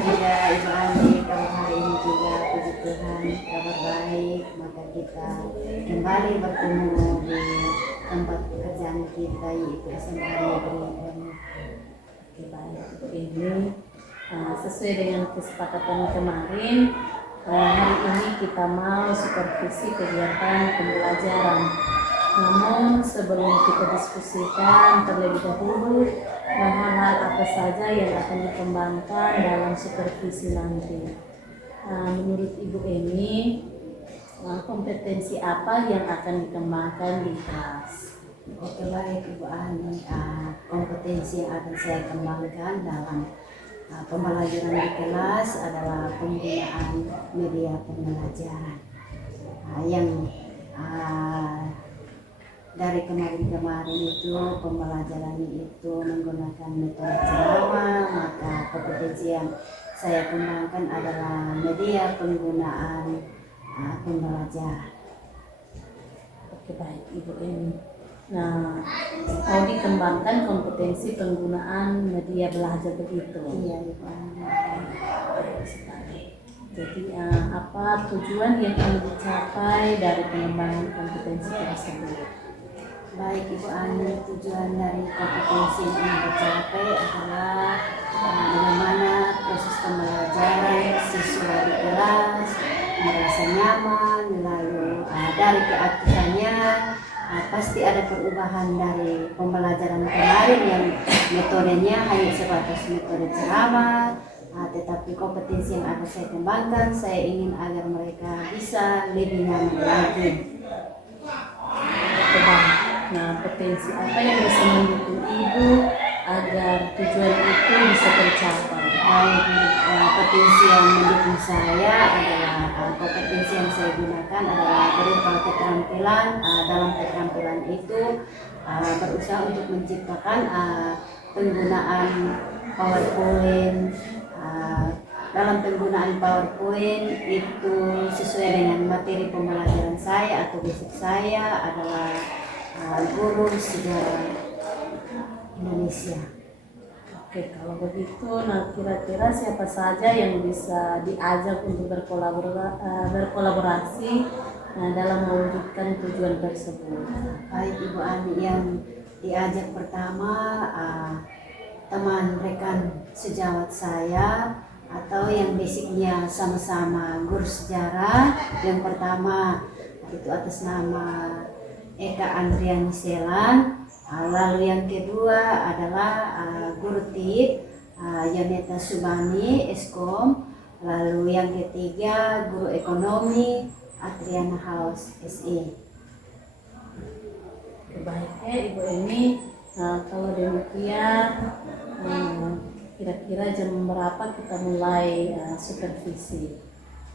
Alhamdulillah Ibu Ani, kalau hari ini juga puji Tuhan kabar baik, maka kita kembali bertemu di tempat pekerjaan kita yaitu SMA Negeri M. Oke, baik. Ini sesuai dengan kesepakatan kemarin, hari ini kita mau supervisi kegiatan pembelajaran. Namun sebelum kita diskusikan terlebih dahulu hal-hal apa saja yang akan dikembangkan dalam supervisi nanti. Menurut Ibu Emi, kompetensi apa yang akan dikembangkan di kelas? Oke, baik Ibu Ani, kompetensi yang akan saya kembangkan dalam pembelajaran di kelas adalah penggunaan media pembelajaran yang dari kemarin-kemarin itu pembelajaran itu menggunakan metode ceramah, maka kompetensi yang saya kembangkan adalah media penggunaan pembelajaran. Oke, baik Ibu Emi. Nah, mau dikembangkan kompetensi penggunaan media belajar begitu. Iya, Ibu Ani. Jadi apa tujuan yang ingin dicapai dari pengembangan kompetensi tersebut? Baik Ibu Ani, tujuan dari kompetensi yang ingin dicapai adalah bagaimana proses pembelajaran siswa di kelas merasa nyaman, lalu dari keaktifan pasti ada perubahan dari pembelajaran kemarin yang metodenya hanya sebatas metode ceramah, tetapi kompetensi yang akan saya kembangkan, saya ingin agar mereka bisa lebih nyaman lagi. Nah, potensi apa yang bisa mendukung Ibu agar tujuan itu bisa tercapai? Potensi yang mendukung saya adalah kompetensi yang saya gunakan adalah berupa keterampilan. Dalam keterampilan itu berusaha untuk menciptakan penggunaan PowerPoint. Dalam penggunaan PowerPoint itu sesuai dengan materi pembelajaran saya atau basic saya adalah guru sejarah Indonesia. Oke, kalau begitu, nah kira-kira siapa saja yang bisa diajak untuk berkolaborasi dalam mewujudkan tujuan tersebut? Baik Ibu Ani, yang diajak pertama teman rekan sejawat saya atau yang basicnya sama-sama guru sejarah. Yang pertama itu atas nama Eka Andriani Selan, lalu yang kedua adalah guru TIP Yoneta Subani Eskom, lalu yang ketiga guru ekonomi Adriana Haus SE. Baiknya Ibu Emi, kalau demikian kira-kira jam berapa kita mulai supervisi?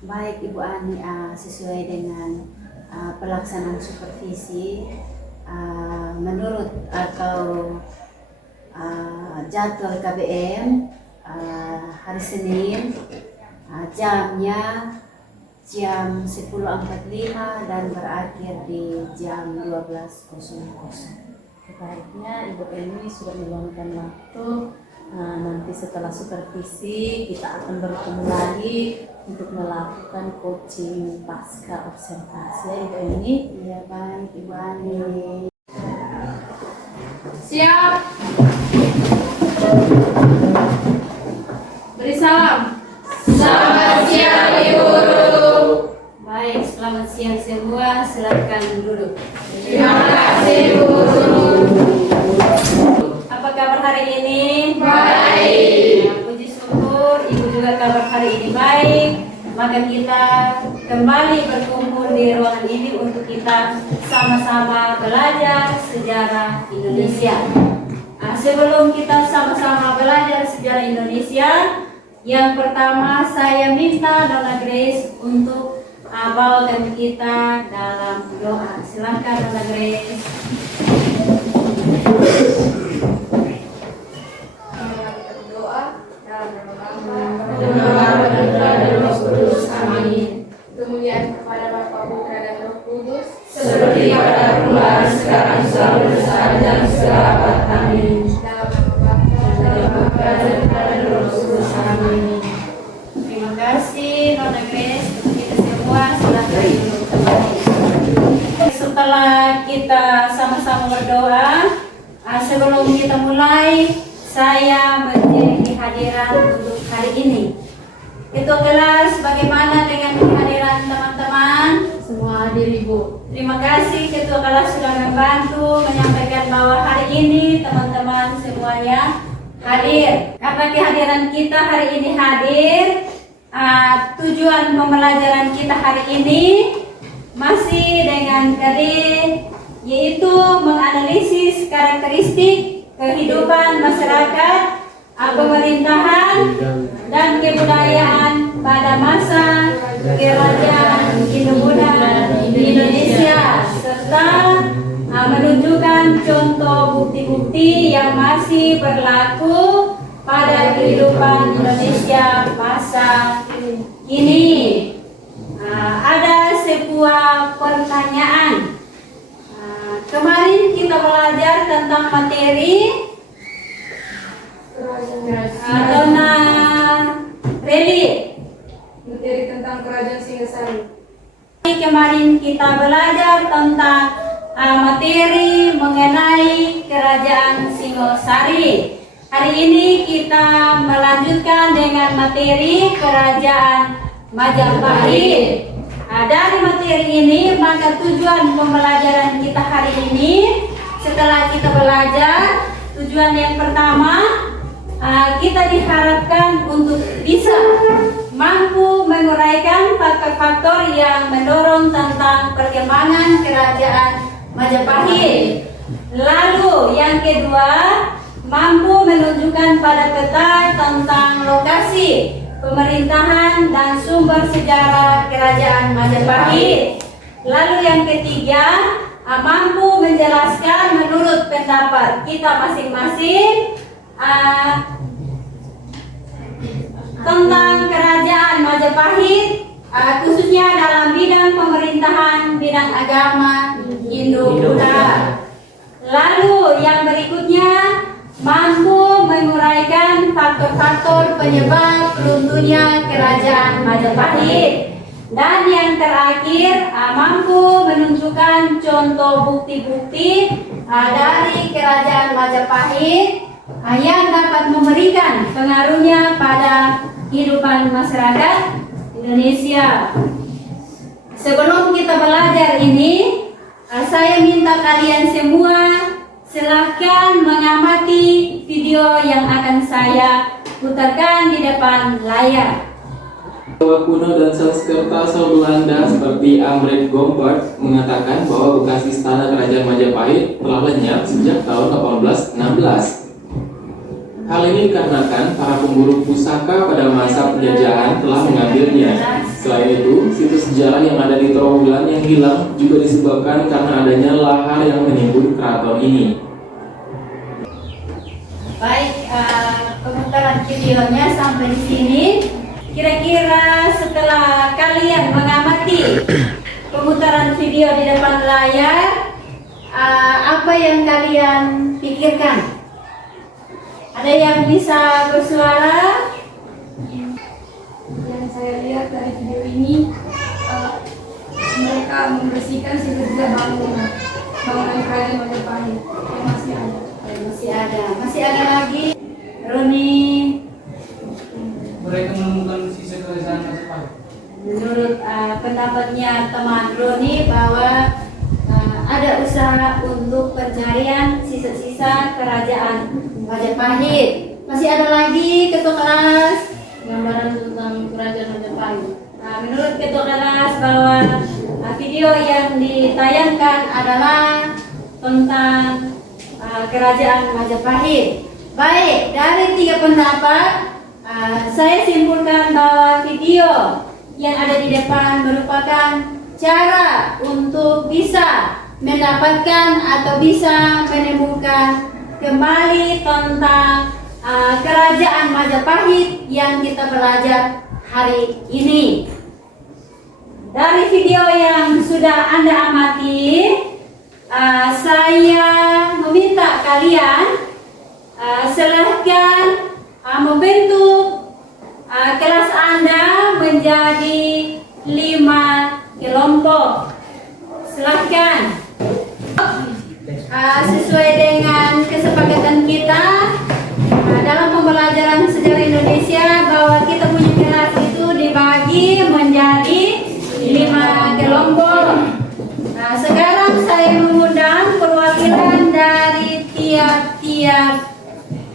Baik Ibu Ani, sesuai dengan pelaksanaan supervisi menurut atau jadwal KBM hari Senin, jamnya jam 10.45 dan berakhir di jam 12.00. Sebaiknya Ibu Emi sudah meluangkan waktu. Nanti setelah supervisi kita akan bertemu lagi untuk melakukan coaching pasca observasi, ya Ibu Emi. Iya baik Ibu Ani. Siap. Beri salam. Selamat siang Ibu Guru. Baik, selamat siang semua. Silakan duduk. Terima kasih Ibu Guru. Apa kabar hari ini? Baik. Puji syukur, Ibu juga kabar hari ini baik. Maka kita kembali berkumpul di ruangan ini untuk kita sama-sama belajar sejarah Indonesia. Sebelum kita sama-sama belajar sejarah Indonesia, yang pertama saya minta Nona Grace untuk bawakan kita dalam doa. Silakan Nona Grace. Kemuliaan kepada Bapa, Putra dan Roh Kudus, seperti pada permulaan, sekarang, selalu, saat dan segala abad. Amin. dalam nama Bapa dan Dalam Bapa dan Roh Kudus. Amin. setelah kita sama-sama berdoa, sebelum kita mulai, saya menjadi hadiran untuk hari ini. Ketua kelas, bagaimana dengan kehadiran teman-teman? Semua hadir Ibu. Terima kasih Ketua kelas sudah membantu menyampaikan bahwa hari ini teman-teman semuanya hadir. Karena kehadiran kita hari ini hadir, tujuan pembelajaran kita hari ini masih dengan KD, yaitu menganalisis karakteristik kehidupan masyarakat, pemerintahan, dan kebudayaan pada masa kerajaan Hindu Buddha di Indonesia, serta menunjukkan contoh bukti-bukti yang masih berlaku pada kehidupan Indonesia masa kini. Ada sebuah pertanyaan. Kemarin kita belajar tentang materi relief. Materi tentang Kerajaan Singasari. Kemarin kita belajar tentang materi mengenai Kerajaan Singosari. Hari ini kita melanjutkan dengan materi Kerajaan Majapahit. Dari materi ini, maka tujuan pembelajaran kita hari ini, setelah kita belajar, tujuan yang pertama, kita diharapkan untuk bisa mampu menguraikan faktor-faktor yang mendorong tentang perkembangan Kerajaan Majapahit. Lalu yang kedua, mampu menunjukkan pada peta tentang lokasi pemerintahan dan sumber sejarah Kerajaan Majapahit. Lalu yang ketiga, mampu menjelaskan menurut pendapat kita masing-masing tentang Kerajaan Majapahit, khususnya dalam bidang pemerintahan, bidang agama Hindu Buddha. Lalu yang berikutnya, mampu menguraikan faktor-faktor penyebab runtuhnya Kerajaan Majapahit. Dan yang terakhir, mampu menunjukkan contoh bukti-bukti dari Kerajaan Majapahit yang dapat memberikan pengaruhnya pada kehidupan masyarakat Indonesia. Sebelum kita belajar ini, saya minta kalian semua silakan mengamati video yang akan saya putarkan di depan layar. Jawa kuno dan Sanskerta asal Belanda seperti Ambret Gompert mengatakan bahwa bekas istana Kerajaan Majapahit telah lenyap sejak tahun 1816. Hal ini dikarenakan para pemburu pusaka pada masa penjajahan telah mengambilnya. Selain itu, situs sejarah yang ada di Trowulan yang hilang juga disebabkan karena adanya lahar yang menimbun keraton ini. Baik, pemutaran videonya sampai di sini. Kira-kira setelah kalian mengamati pemutaran video di depan layar, apa yang kalian pikirkan? Ada yang bisa bersuara? Yang saya lihat dari video ini, mereka membersihkan sisa-sisa bangunan Kerajaan Majapahit yang masih ada. Masih ada lagi. Roni, mereka menemukan sisa Kerajaan Majapahit. menurut pendapatnya teman Roni bahwa ada usaha untuk pencarian sisa-sisa Kerajaan Majapahit. Masih ada lagi ketua kelas Gambaran tentang Kerajaan Majapahit. menurut ketua kelas bahwa video yang ditayangkan adalah tentang Kerajaan Majapahit. Baik, dari 3 pendapat, saya simpulkan bahwa video yang ada di depan merupakan cara untuk bisa mendapatkan atau bisa menemukan kembali tentang Kerajaan Majapahit yang kita belajar hari ini. Dari video yang sudah Anda amati, saya meminta kalian silahkan membentuk kelas Anda menjadi 5 kelompok. Silahkan. sesuai dengan kesepakatan kita dalam pembelajaran sejarah Indonesia bahwa kita punya kelas itu dibagi menjadi 5 kelompok. Nah, sekarang saya mengundang perwakilan dari tiap-tiap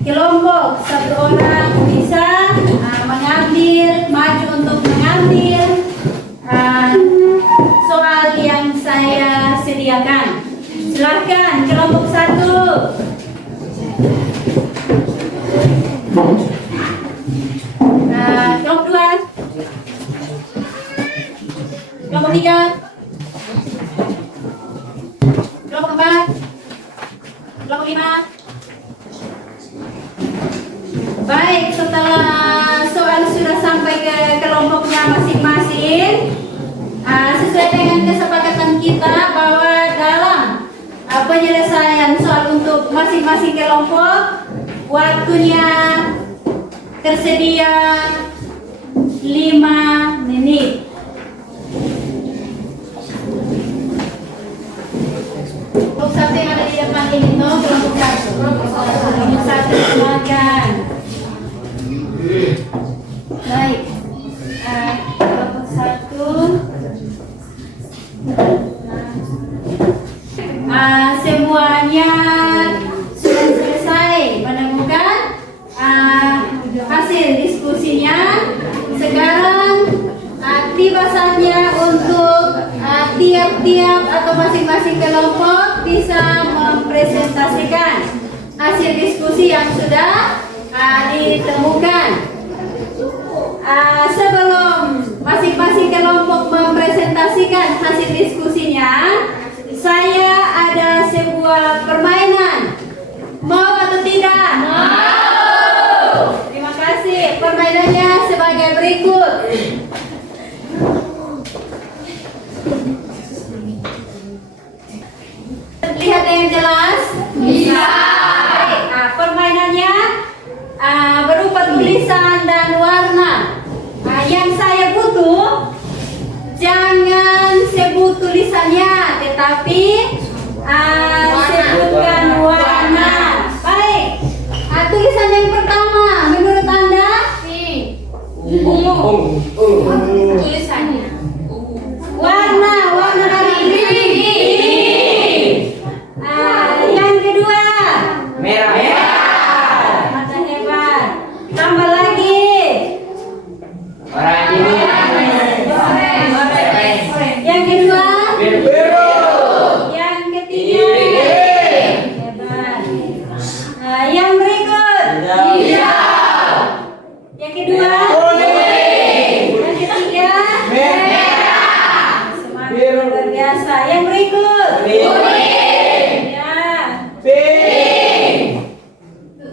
kelompok. Satu orang bisa maju untuk mengambil soal yang saya sediakan. Silakan kelompok 1. Kelompok 2. Kelompok 3. Kelompok 4. Kelompok 5. Baik, setelah soal sudah sampai ke kelompoknya masing-masing, sesuai dengan kesepakatan kita bahwa dalam penyelesaian soal untuk masing-masing kelompok, waktunya tersedia 5 menit. Kelompok 1 yang ada di depan ini tuh kelompok 1. Kelompok 1 silakan. Baik, kelompok 1. Semuanya sudah selesai menemukan hasil diskusinya. Sekarang tiba saatnya untuk tiap-tiap atau masing-masing kelompok bisa mempresentasikan hasil diskusi yang sudah ditemukan. Sebelum masing-masing kelompok mempresentasikan hasil diskusinya, saya ada sebuah permainan. Mau atau tidak? Mau. Terima kasih. Permainannya sebagai berikut. Lihat dengan jelas? Bisa. Permainannya berupa tulisan dan warna. Yang saya butuh, jangan sebut tulisannya, tetapi sebutkan warna. Baik. Tulisan yang pertama, menurut Anda? Ungu. Tulisannya. Warna dari ini. Yang kedua. Merah. Mata hebat. Tambah lagi. Oranye. Yang kedua. Biru. Yang ketiga. Hebat. Yang berikut. Hijau. Yang kedua. Yang ketiga. Merah. Semangat luar biasa. Yang berikut. Ya. Pink.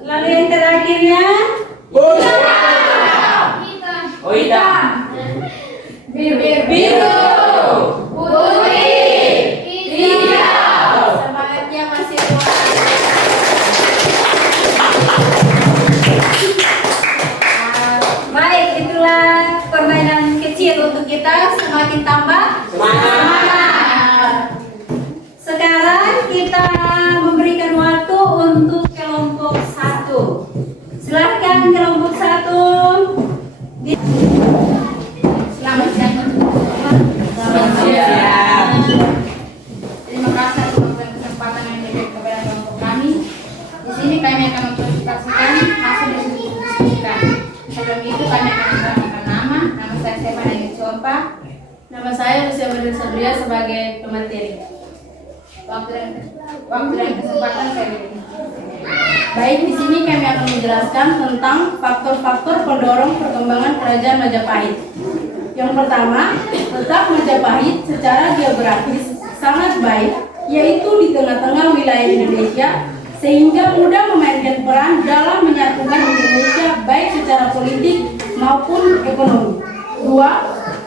Lalu yang terakhirnya. Oh, hitam. Biru. Putih. Hijau. Semangatnya masih kuat. Baik, itulah permainan kecil untuk kita, semakin tambah semangat. Sekarang kita memberikan waktu untuk kelompok 1. Silahkan kelompok 1. Selamat siang. Terima kasih atas memberikan kesempatan yang diberikan kepada kelompok kami. Di sini kami akan mempresentasikan hasil diskusikan. Sebelum itu kami akan memperkenalkan nama. Nama saya Stefan Edi Sompa. Nama saya Lucia Badr Sabria sebagai pemateri. Waktu dan kesempatan saya beri. Baik, di sini kami akan menjelaskan tentang faktor-faktor pendorong perkembangan Kerajaan Majapahit. Yang pertama, letak Majapahit secara geografis sangat baik, yaitu di tengah-tengah wilayah Indonesia, sehingga mudah memainkan peran dalam menyatukan Indonesia baik secara politik maupun ekonomi. 2.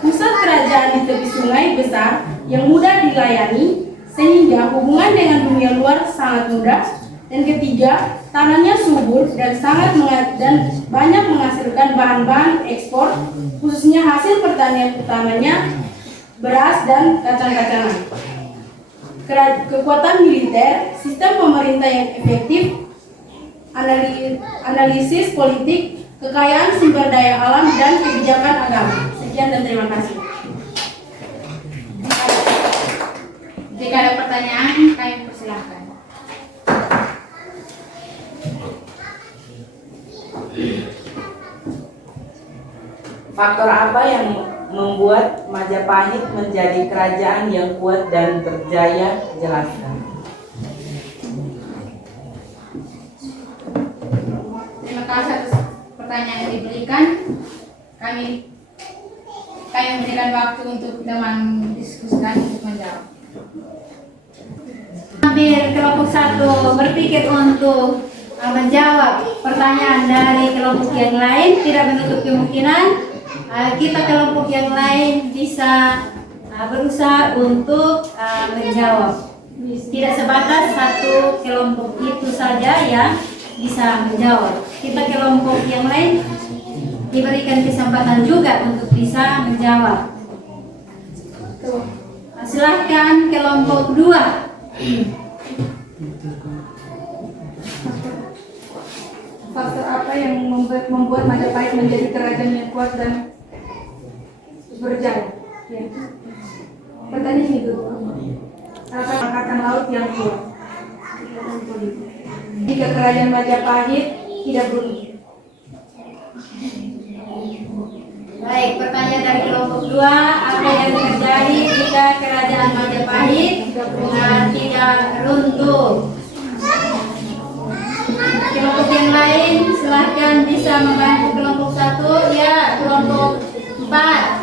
Pusat kerajaan di tepi sungai besar yang mudah dilayani, sehingga hubungan dengan dunia luar sangat mudah. Dan ketiga, tanahnya subur dan banyak menghasilkan bahan-bahan ekspor, khususnya hasil pertanian utamanya beras dan kacang-kacangan. kekuatan militer, sistem pemerintah yang efektif, analisis politik, kekayaan sumber daya alam, dan kebijakan agama. Sekian dan terima kasih. Jika ada pertanyaan, kami persilahkan. Faktor apa yang membuat Majapahit menjadi kerajaan yang kuat dan berjaya? Jelaskan. Terima kasih atas pertanyaan yang diberikan. Kami memberikan waktu untuk teman diskusikan untuk menjawab. Ambil kelompok 1 berpikir untuk menjawab pertanyaan dari kelompok yang lain, tidak menutup kemungkinan kita kelompok yang lain bisa berusaha untuk menjawab. Tidak sebatas satu kelompok itu saja yang bisa menjawab. Kita kelompok yang lain diberikan kesempatan juga untuk bisa menjawab. Silahkan kelompok 2. Faktor apa yang membuat Majapahit menjadi kerajaan yang kuat dan berjaya? Ya. Pertanyaan itu. Angkatan laut yang kuat. Jika kerajaan Majapahit tidak beruntung. Baik, pertanyaan dari kelompok 2, apa yang terjadi jika kerajaan Majapahit tidak runtuh? Kelompok yang lain silahkan bisa membantu kelompok 1, ya kelompok 4.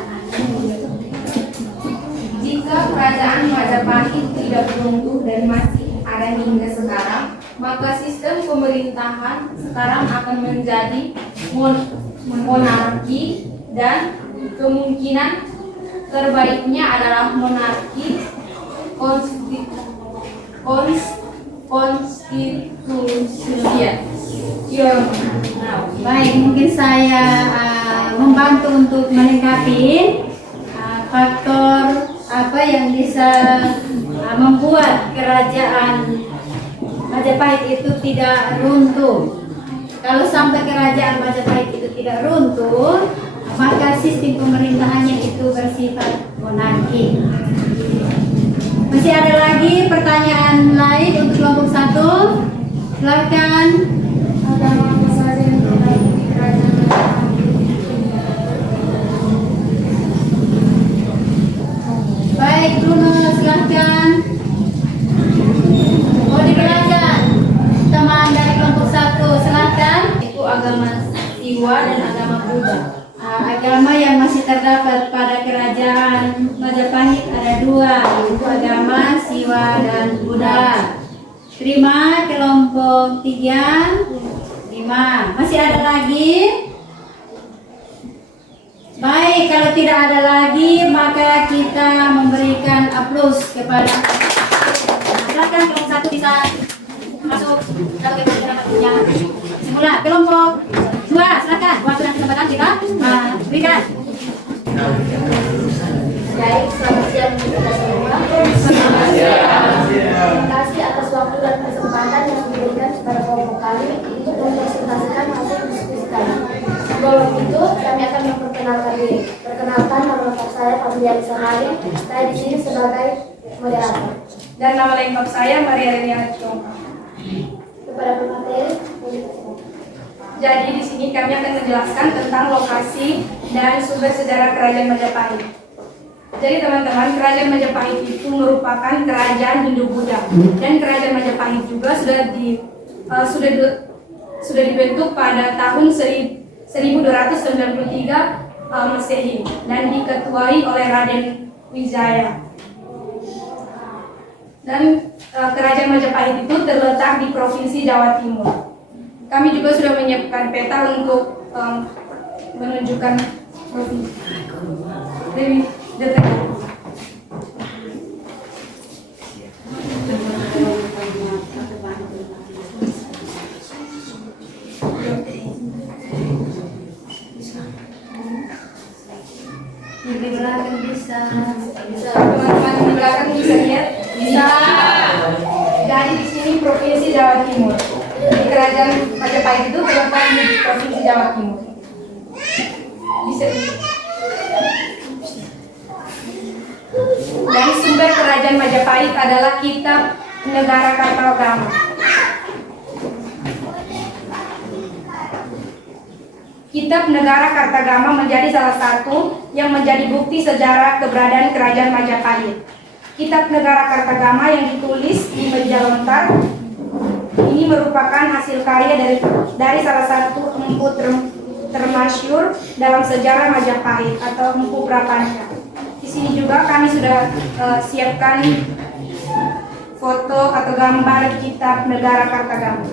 Jika kerajaan Majapahit tidak runtuh dan masih ada hingga sekarang, maka sistem pemerintahan sekarang akan menjadi monarki, dan kemungkinan terbaiknya adalah monarki konstitusional. Baik, mungkin saya membantu untuk melengkapi faktor apa yang bisa membuat kerajaan Majapahit itu tidak runtuh. Kalau sampai kerajaan Majapahit itu tidak runtuh, maka sistem pemerintahannya itu bersifat monarki. Masih ada lagi pertanyaan lain untuk kelompok 1? Silakan. Agama apa saja yang terdapat di kerajaan Majapahit? Baik, Bruno, silakan. Oh, dipersilakan. Teman dari kelompok 1, silakan. Itu agama Siwa dan agama Buddha. Agama yang masih terdapat pada kerajaan Majapahit ada 2, yaitu agama Siwa dan Buddha. Terima kelompok 3, 5. Masih ada lagi? Baik, kalau tidak ada lagi maka kita memberikan aplaus kepada. Silakan kelompok 1 bisa masuk atau yang semula. Kelompok 2, silakan. Waktu dan kesempatan kita berikan. Baik, selamat siang kita semua. Terima kasih atas waktu dan kesempatan yang diberikan kepada kelompok kami untuk mempresentasikan hasil diskusi kami. Sebelum itu, kami akan memperkenalkan diri. Perkenalkan, nama lengkap saya Fadliani Samari. Saya di sini sebagai moderator. Dan nama lengkap saya Maria Reniana Chong. Kepada pemateri, jadi di sini kami akan menjelaskan tentang lokasi dan sumber sejarah kerajaan Majapahit. Jadi teman-teman, kerajaan Majapahit itu merupakan kerajaan Hindu-Buddha, dan kerajaan Majapahit juga sudah dibentuk pada tahun 1293 Masehi dan diketuai oleh Raden Wijaya. Dan kerajaan Majapahit itu terletak di Provinsi Jawa Timur. Kami juga sudah menyiapkan peta untuk menunjukkan provinsi. Lebih detail. Di belakang bisa. Teman-teman di belakang bisa lihat Bisa. Jadi di sini Provinsi Jawa Timur. Di Kerajaan Majapahit itu terletak di Provinsi Jawa Timur. Bisa. Dan sumber Kerajaan Majapahit adalah Kitab Negara Kartagama. Kitab Negara Kartagama menjadi salah satu yang menjadi bukti sejarah keberadaan Kerajaan Majapahit. Kitab Negara Kartagama yang ditulis di meja lontar ini merupakan hasil karya dari salah satu empu termasyhur dalam sejarah Majapahit atau Empu Prapanca. Di sini juga kami sudah siapkan foto atau gambar Kitab Negara Kartagama.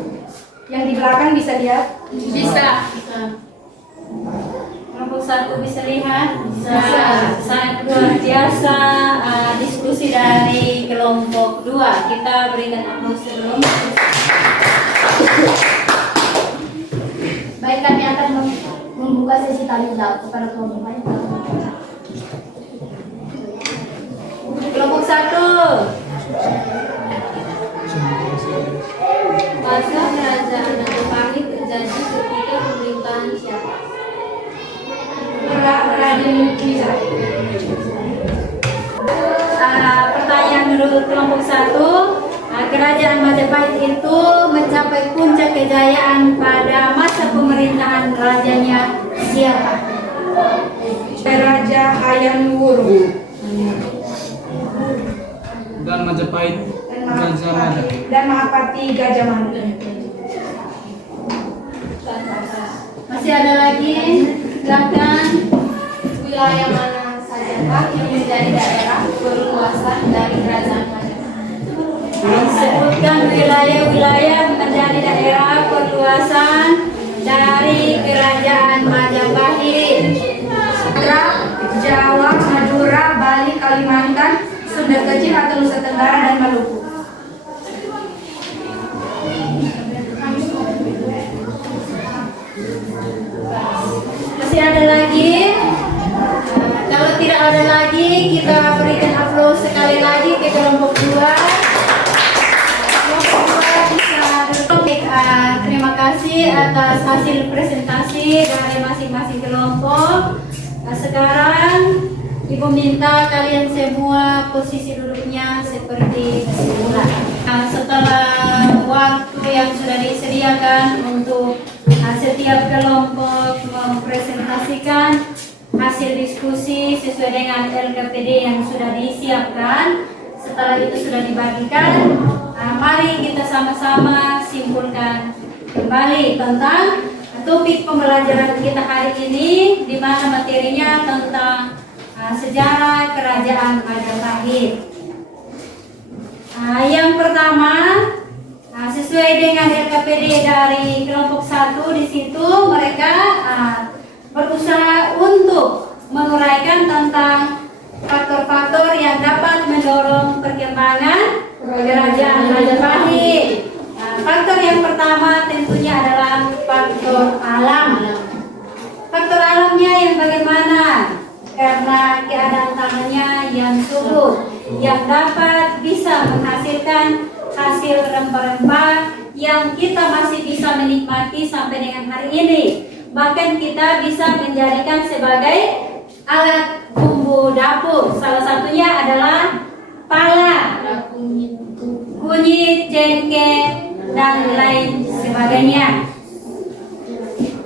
Yang di belakang bisa lihat? Bisa. Kelompok 1 bisa lihat? Bisa. Sangat luar biasa diskusi dari kelompok 2. Kita berikan aplaus dulu. Baik, kami akan membuka sesi tanya jawab kepada kelompok lain. Kelompok 1. Masa kerajaan Majapahit terjadi ketika pemerintahan siapa? Raden Wijaya. Pertanyaan menurut kelompok 1. Kerajaan Majapahit itu mencapai puncak kejayaan pada masa pemerintahan rajanya siapa? Raja Hayam Wuruk Dan Majapahit Gajah Mada. dan Mahapati Gajah Mada. Masih ada lagi? Silakan. Wilayah mana saja Pak yang menjadi daerah berluasan dari Kerajaan Majapahit? Sebutkan wilayah-wilayah menjadi daerah perluasan dari Kerajaan Majapahit. Sumatera, Jawa, Madura, Bali, Kalimantan, Sunda Kecil atau Nusa Tenggara dan Maluku. Masih ada lagi? Kalau tidak ada lagi, kita berikan aplaus sekali lagi ke kelompok 2. Kelompok 2 bisa duduk. Terima kasih atas hasil presentasi dari masing-masing kelompok. Sekarang Ibu minta kalian semua posisi duduknya seperti semula. Setelah waktu yang sudah disediakan untuk setiap kelompok mempresentasikan hasil diskusi sesuai dengan LKPD yang sudah disiapkan, setelah itu sudah dibagikan, mari kita sama-sama simpulkan kembali tentang topik pembelajaran kita hari ini, di mana materinya tentang sejarah Kerajaan Majapahit. Yang pertama, sesuai dengan LKPD dari kelompok 1, di situ mereka berusaha untuk menguraikan tentang faktor-faktor yang dapat mendorong perkembangan Kerajaan Majapahit. Faktor yang pertama tentunya adalah faktor alam. Faktor alamnya yang bagaimana? Karena keadaan tanahnya yang subur, yang dapat bisa menghasilkan hasil rempah-rempah yang kita masih bisa menikmati sampai dengan hari ini. Bahkan kita bisa menjadikan sebagai alat bumbu dapur. Salah satunya adalah pala, kunyit, cengkeh, dan lain sebagainya.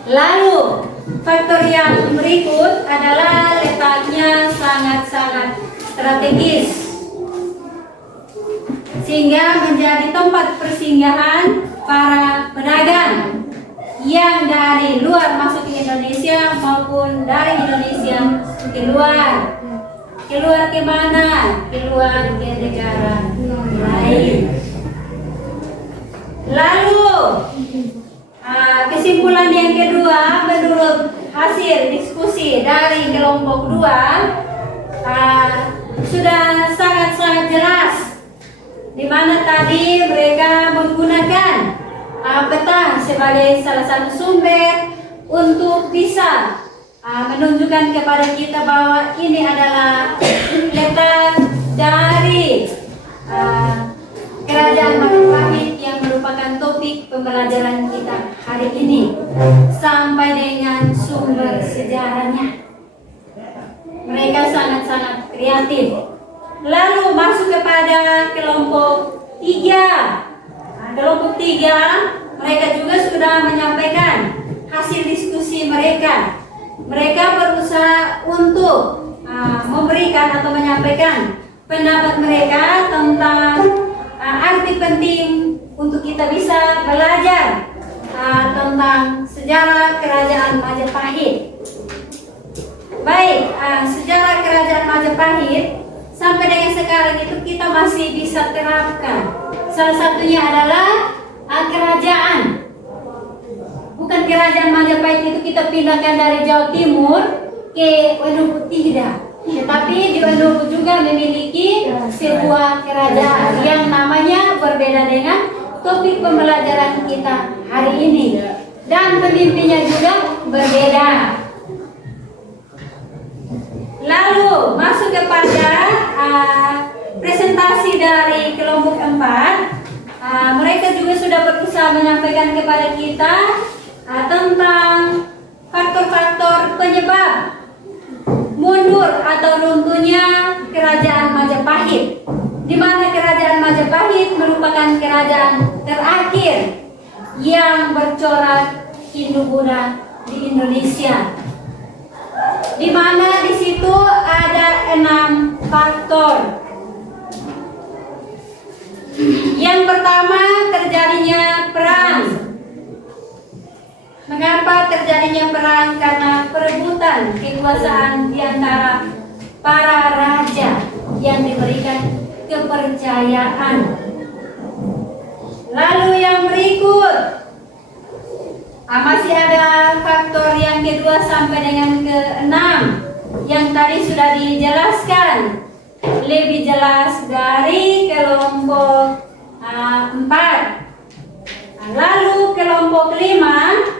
Lalu faktor yang berikut adalah letaknya sangat-sangat strategis, sehingga menjadi tempat persinggahan para pedagang yang dari luar masuk ke Indonesia maupun dari Indonesia keluar. Keluar ke mana? Keluar ke negara lain. Lalu kesimpulan yang kedua, menurut hasil diskusi dari kelompok 2, sudah sangat-sangat jelas, di mana tadi mereka menggunakan peta sebagai salah satu sumber untuk bisa menunjukkan kepada kita bahwa ini adalah letak dari Kerajaan Majapahit yang merupakan topik pembelajaran kita hari ini sampai dengan sumber sejarahnya. Mereka sangat-sangat kreatif. Lalu masuk kepada kelompok 3. Kelompok 3 mereka juga sudah menyampaikan hasil diskusi mereka. Mereka berusaha untuk memberikan atau menyampaikan pendapat mereka tentang arti penting untuk kita bisa belajar tentang sejarah Kerajaan Majapahit. Baik, sejarah Kerajaan Majapahit sampai dengan sekarang itu kita masih bisa terapkan. Salah satunya adalah kerajaan. Bukan Kerajaan Majapahit itu kita pindahkan dari Jawa Timur ke Wendobo, tidak. Tetapi di Wendobo juga memiliki sebuah kerajaan yang namanya berbeda dengan topik pembelajaran kita hari ini. Dan pemimpinnya juga berbeda. Lalu masuk kepada presentasi dari kelompok 4. Mereka juga sudah berusaha menyampaikan kepada kita tentang faktor-faktor penyebab mundur atau runtuhnya Kerajaan Majapahit, di mana Kerajaan Majapahit merupakan kerajaan terakhir yang bercorak Hindu-Buddha di Indonesia, di mana di situ ada 6 faktor. Yang pertama, terjadinya perang. Mengapa terjadinya perang? Karena perebutan kekuasaan di antara para raja yang diberikan kepercayaan. Lalu yang berikut, masih ada faktor yang kedua sampai dengan ke-6 yang tadi sudah dijelaskan lebih jelas dari kelompok 4. Lalu kelompok 5,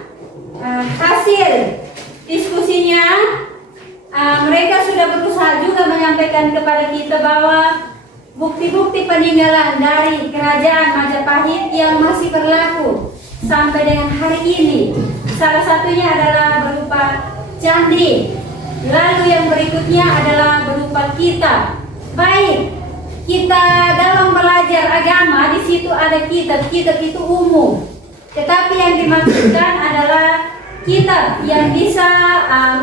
hasil diskusinya, mereka sudah berusaha juga menyampaikan kepada kita bahwa bukti-bukti peninggalan dari Kerajaan Majapahit yang masih berlaku sampai dengan hari ini, salah satunya adalah berupa candi. Lalu yang berikutnya adalah berupa kitab. Baik, kita dalam belajar agama di situ ada kitab itu umum. Tetapi yang dimaksudkan adalah kitab yang bisa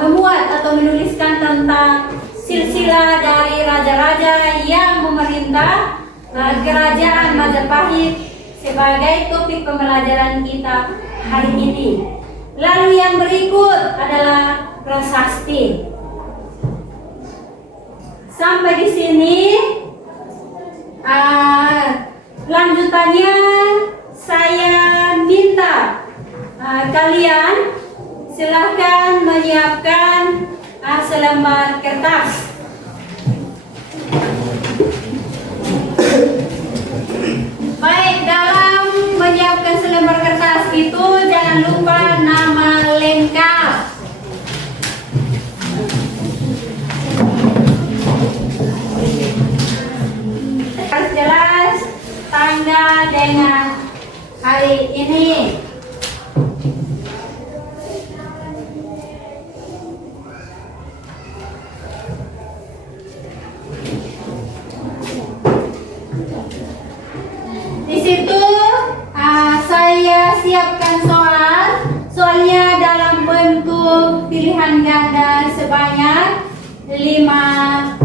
memuat atau menuliskan tentang silsilah dari raja-raja yang memerintah Kerajaan Majapahit sebagai topik pembelajaran kita hari ini. Lalu yang berikut adalah prasasti. Sampai di sini lanjutannya saya minta kalian silahkan menyiapkan selembar kertas. Baik, dalam menyiapkan selembar kertas itu jangan lupa nama lengkap. Harus jelas tanggal dengan hari ini. Di situ saya siapkan soalnya dalam bentuk pilihan ganda sebanyak 5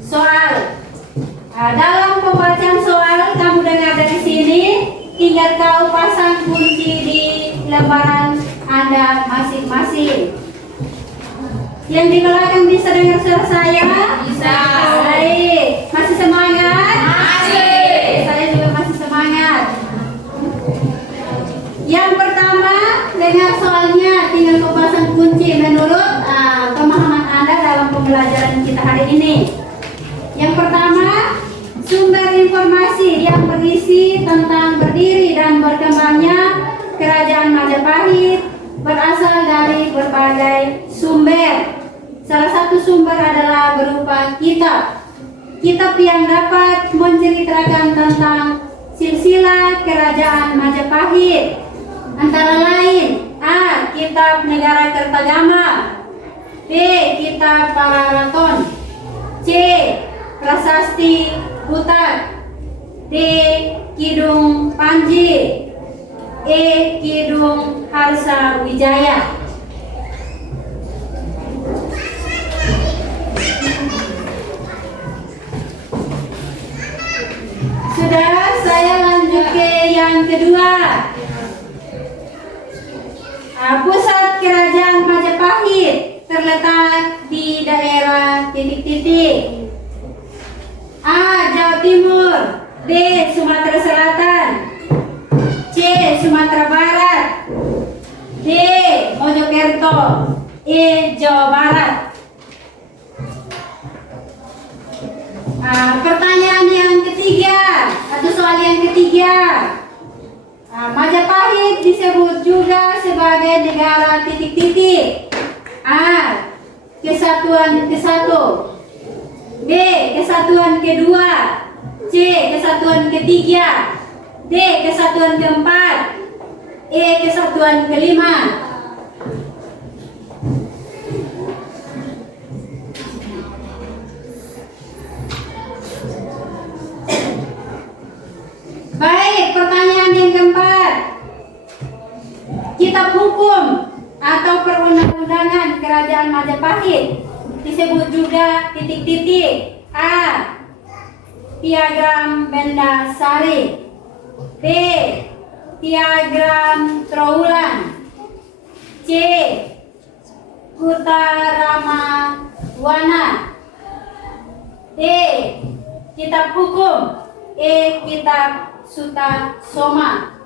soal. Dalam pembacaan soal kamu dengar dari sini, tinggal kau pasang kunci di lembaran Anda masing-masing. Yang di belakang bisa dengar suara saya? Bisa. Baik, masih semangat? Masih. Saya juga masih semangat. Yang pertama, dengar soalnya, tinggal kau pasang kunci menurut pemahaman Anda dalam pembelajaran kita hari ini. Yang pertama, sumber informasi yang berisi tentang berdiri dan berkembangnya Kerajaan Majapahit berasal dari berbagai sumber. Salah satu sumber adalah berupa kitab. kitab yang dapat menceritakan tentang silsilah kerajaan Majapahit. Antara lain A. Kitab Negara Kertagama, B. Kitab Pararaton, C. Prasasti Butak, D. Kidung Panji, E. Kidung Harsa Wijaya. Sudah, saya lanjut ke yang kedua. Pusat kerajaan Majapahit terletak di daerah titik-titik. A. Jawa Timur, B. Sumatera Selatan, C. Sumatera Barat, D. Mojokerto, E. Jawa Barat. Pertanyaan yang ketiga atau soal yang ketiga, Majapahit disebut juga sebagai negara titik-titik. A. Kesatuan ke-1, B. Kesatuan ke-2, C. Kesatuan ke-3, D. Kesatuan ke-4, E. Kesatuan ke-5. Baik, pertanyaan yang keempat. Kitab hukum atau perundang-undangan kerajaan Majapahit disebut juga titik-titik. A. Piagam Benda Sari, B. Piagam Trowulan, C. Kutarama Wana, D. Kitab hukum, E. Kitab Suta Soma.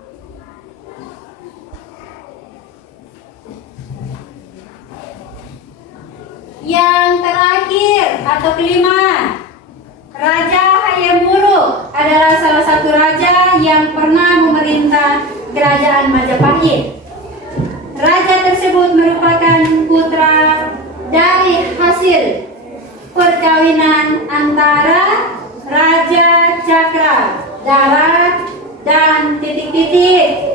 Yang terakhir atau kelima, Raja Hayam Wuruk adalah salah satu raja yang pernah memerintah kerajaan Majapahit. Raja tersebut merupakan putra dari hasil perkawinan antara Raja Cakra Darat dan titik-titik.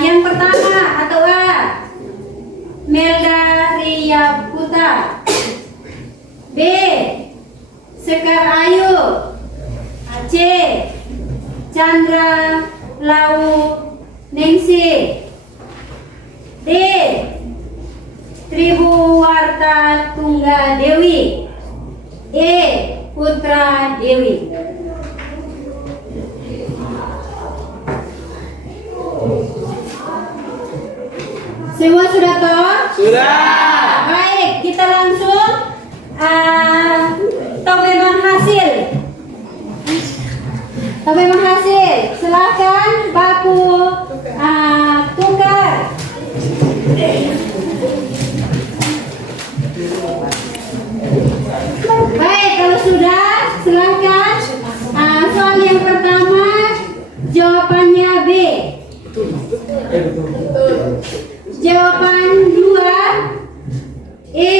Yang pertama atau A. Melda Riyaputa, B. Sekar Ayu, C. Chandra Lau Ningsi, D. Tribuwarta Tungga Dewi, E. Putra Dewi. Semua sudah tahu? Sudah. Baik, kita langsung tahu memang hasil. Tahu memang hasil. Silakan baku tukar. Baik, kalau sudah, silakan. Soal yang pertama jawabannya B. Jawaban 2 E.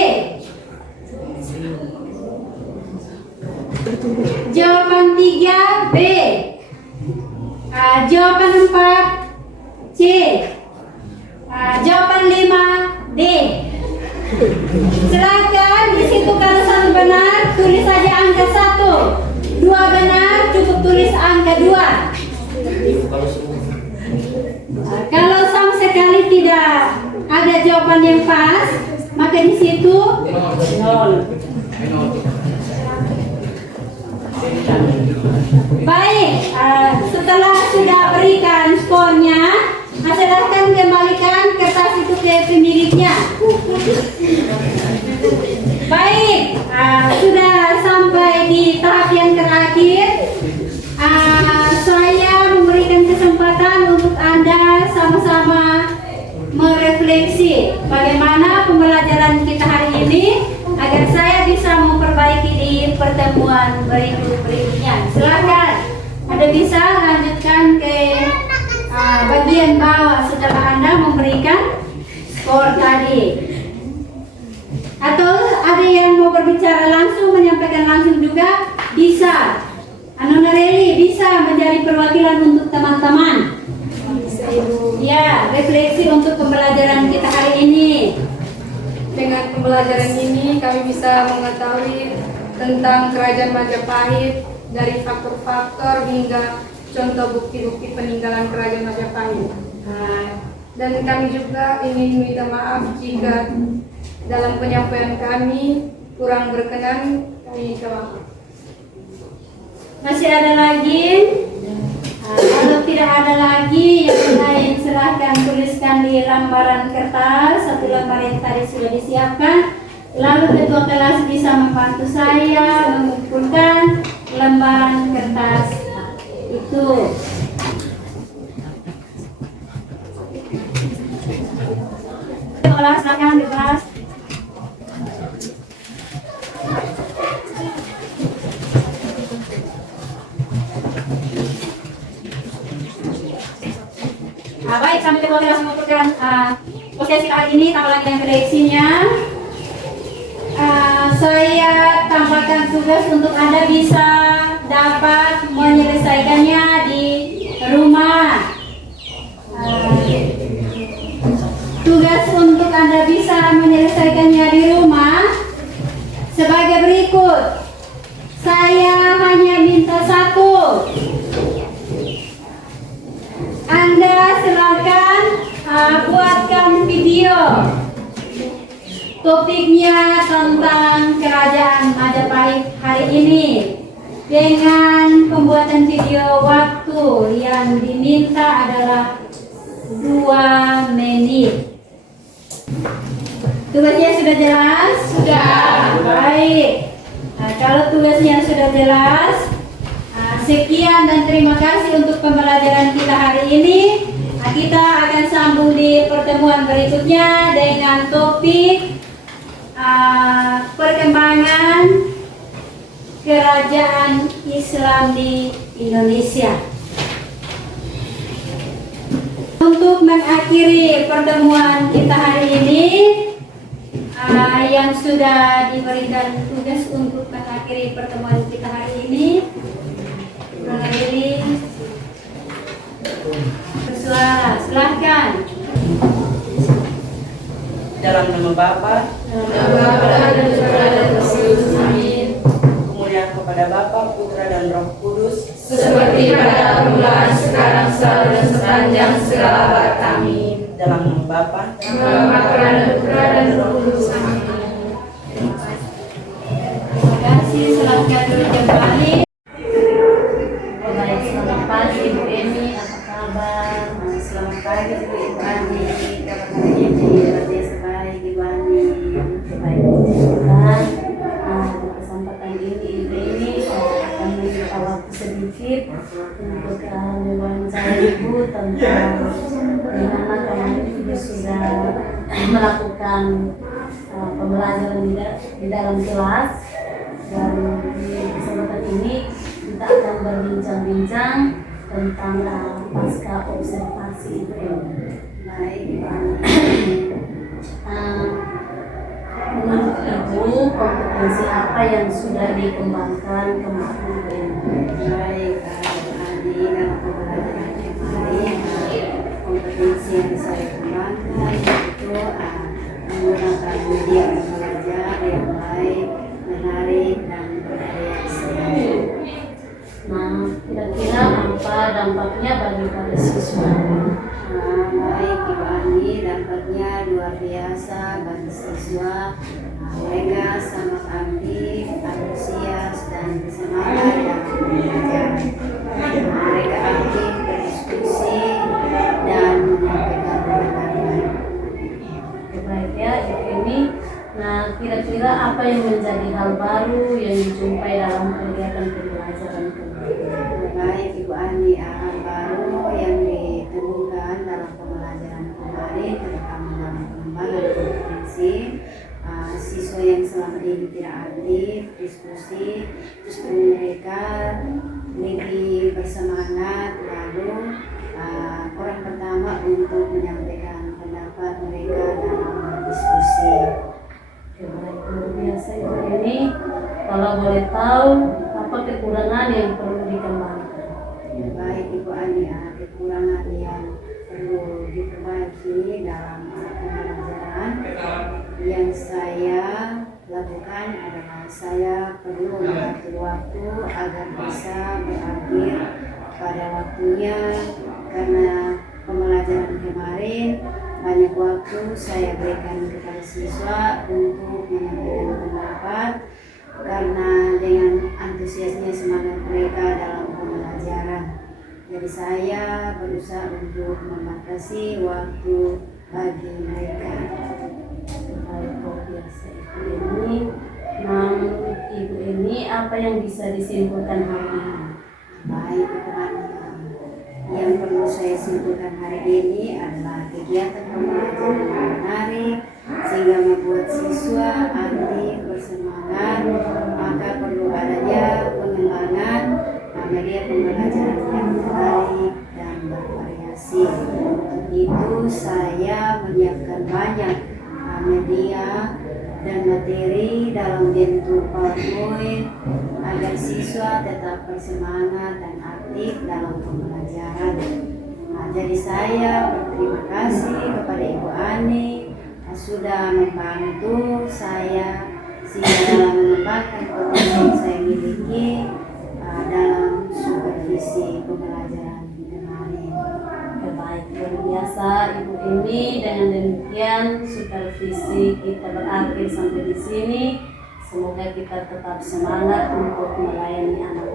Jawaban 3 B. Jawaban 4 C. Jawaban 5 D. Silakan di situ kalau satu benar tulis saja angka 1, 2 benar cukup tulis angka 2. Kalau sama sekali tidak ada jawaban yang pas, maka di situ 0. Baik, setelah sudah berikan skornya, silakan kembalikan kertas itu ke pemiliknya. Baik, sudah sampai di tahap yang terakhir. Saya memberikan kesempatan untuk Anda sama-sama merefleksi bagaimana pembelajaran kita hari ini agar saya bisa memperbaiki di pertemuan berikutnya. Silakan Anda bisa lanjutkan ke bagian bawah setelah Anda memberikan skor tadi. Atau ada yang mau berbicara langsung, menyampaikan langsung juga juga bisa. Nona Reli bisa menjadi perwakilan untuk teman-teman. Ya, refleksi untuk pembelajaran kita hari ini. Dengan pembelajaran ini kami bisa mengetahui tentang Kerajaan Majapahit dari faktor-faktor hingga contoh bukti-bukti peninggalan Kerajaan Majapahit. Dan kami juga ingin minta maaf jika dalam penyampaian kami kurang berkenan, kami minta maaf. Masih ada lagi? Kalau tidak ada lagi, yang lain silahkan tuliskan di lembaran kertas, satu lembar yang tadi sudah disiapkan. Lalu ketua kelas bisa membantu saya mengumpulkan lembaran kertas itu. Kelas silakan bebas. Baik, sampai ketua kelas mengumpulkan prosesi kali ini, tambah lagi dengan prediksinya. Saya tambahkan tugas untuk Anda bisa dapat menyelesaikannya di rumah. Tugas untuk Anda bisa menyelesaikannya di rumah sebagai berikut. Saya hanya minta satu. Anda silakan buatkan video. Topiknya tentang Kerajaan Majapahit hari ini dengan pembuatan video waktu yang diminta adalah 2 menit. Tugasnya sudah jelas? Sudah. Baik. Kalau tugasnya sudah jelas, sekian dan terima kasih untuk pembelajaran kita hari ini. Kita akan sambung di pertemuan berikutnya dengan topik perkembangan kerajaan Islam di Indonesia. Untuk mengakhiri pertemuan kita hari ini, yang sudah diberikan tugas untuk mengakhiri pertemuan kita hari ini, bersuara, silahkan. Dalam nama Bapa dan Putra dan Roh Kudus. Amin. kemuliaan kepada Bapa, Putra dan Roh Kudus, seperti pada permulaan, sekarang, selalu, dan sepanjang segala abad. Amin. dalam nama Bapa, Bapa dan Putra dan Roh Kudus. Amin. Terima kasih, silahkan duduk kembali. Baik, selamat pagi Ibu Emi, apa kabar? Selamat pagi Ibu Ani, kabar hari ini luar biasa baik Ibu Ani. Baik, kebetulan di kesempatan ini Ibu Emi saya akan meminta waktu sedikit untuk mewawancara Ibu tentang bagaimana kemarin Ibu sudah melakukan pembelajaran di dalam kelas, dan di kesempatan ini kita akan berbincang-bincang tentang pasca observasi IPM. Baik, menurut Ibu, kompetensi apa yang sudah dikembangkan kemarin IPM? Baik, Adi, dalam pembelajaran kemarin, kompetensi yang saya kembangkan itu menggunakan media belajar yang baik, menarik, dan bervariasi. Nah, kira-kira apa dampaknya bagi para siswa? Baik Ibu Ani, dampaknya luar biasa bagi siswa. Mereka sangat aktif, antusias, dan bersemangat dalam belajar. Mereka aktif berdiskusi dan menyampaikan pendapat. Baik ya, ini. Nah, kira-kira apa yang menjadi hal baru yang dijumpai dalam kegiatan pembelajaran kemarin? Baik Ibu Ani, hal baru yang ditemukan dalam pembelajaran kemarin terutama dalam pengembangan kompetensi siswa yang selama ini tidak aktif diskusi, justru mereka lebih bersemangat, lalu orang pertama untuk menyampaikan pendapat mereka dalam diskusi. Baik, luar biasa Ibu ini. Kalau boleh tahu dalam pembelajaran. Yang saya lakukan adalah saya perlu mengatur waktu agar bisa berakhir pada waktunya, karena pembelajaran kemarin banyak waktu saya berikan kepada siswa untuk menyampaikan pendapat, karena dengan antusiasnya semangat mereka dalam pembelajaran. Jadi saya berusaha untuk membatasi waktu bagi mereka. Ibu ini apa yang bisa disimpulkan hari ini? Baik, teman-teman. Yang perlu saya simpulkan hari ini adalah kegiatan pembelajaran yang menarik sehingga membuat siswa aktif, bersemangat. Maka perlu adanya pengembangan media pembelajaran yang menarik dan bervariasi. Untuk itu saya menyiapkan banyak media dan materi dalam bentuk PowerPoint agar siswa tetap bersemangat dan aktif dalam pembelajaran. Jadi saya berterima kasih kepada Ibu Ani sudah membantu saya sehingga mengembangkan potensi yang saya miliki dalam supervisi pembelajaran kemarin. Baik, luar biasa Ibu ini. Dengan demikian supervisi kita berakhir sampai di sini. Semoga kita tetap semangat untuk melayani anak-anak.